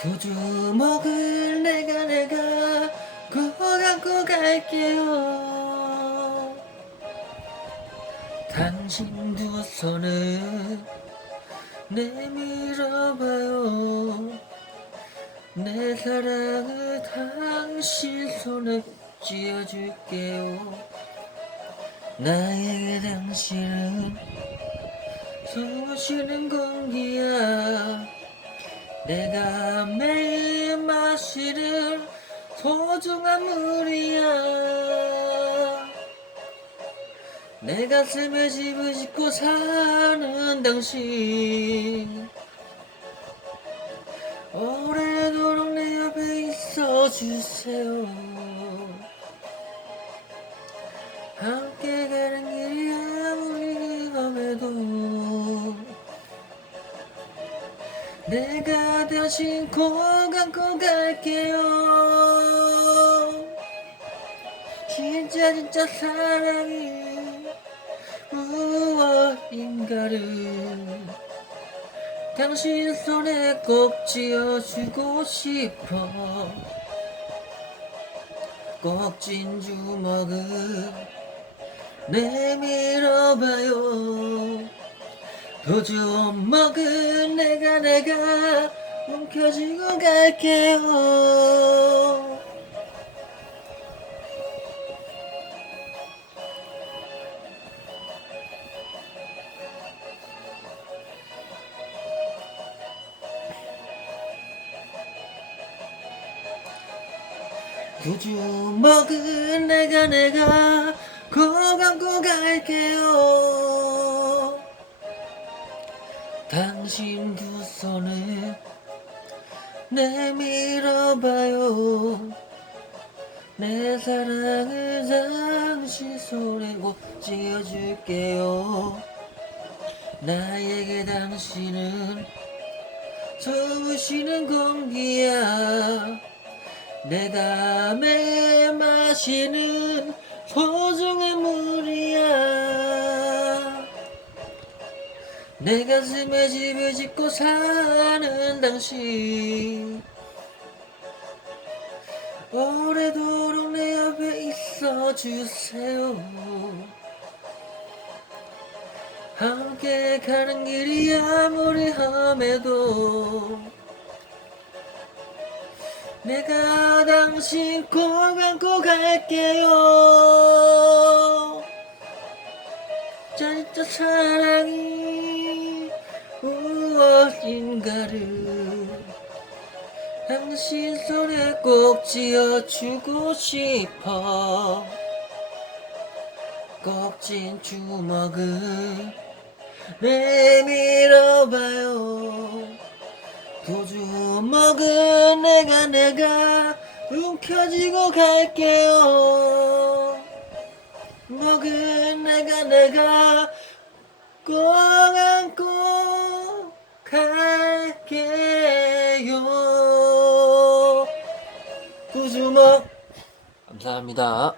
두 주먹을 내가 내가 꼭 안고 갈게요. 당신 두 손을 내밀어봐요. 내 사랑을 당신 손에 쥐어줄게요. 나에게 당신은 숨 쉬는 공기야 내가 매일 마시는 소중한 물이야. 내 가슴에 집을 짓고 사는 당신. 오래도록 내 옆에 있어 주세요. 함께 가는 길 내가 대신 꼭 안고 갈게요. 진짜 진짜 사랑이 무엇인가를 당신 손에 꼭 쥐어주고 싶어. 꼭쥔 주먹을 내밀어봐요 그 주먹은 내가 내가 움켜쥐고 갈게요. 그 주먹은 내가 내가 꼭 안고 갈게요 당신 두 손을 내밀어봐요. 내 사랑을 당신 손에 꼭 쥐어줄게요. 나에게 당신은 쉬는 공기야. 내가 매일 마시는 소중한 내 가슴에 집을 짓고 사는 당신. 오래도록 내 옆에 있어 주세요. 함께 가는 길이 아무리 험해도 내가 당신 꼭 안고 갈게요. 진짜 사랑이 무엇인가를 당신 손에 꼭 쥐어주고 싶어. 꼭쥔 주먹을 내밀어봐요. 두 주먹은 내가 내가 움켜쥐고 갈게요. 먹은 내가 내가 꼭 안고 갈게요. 구주먹 감사합니다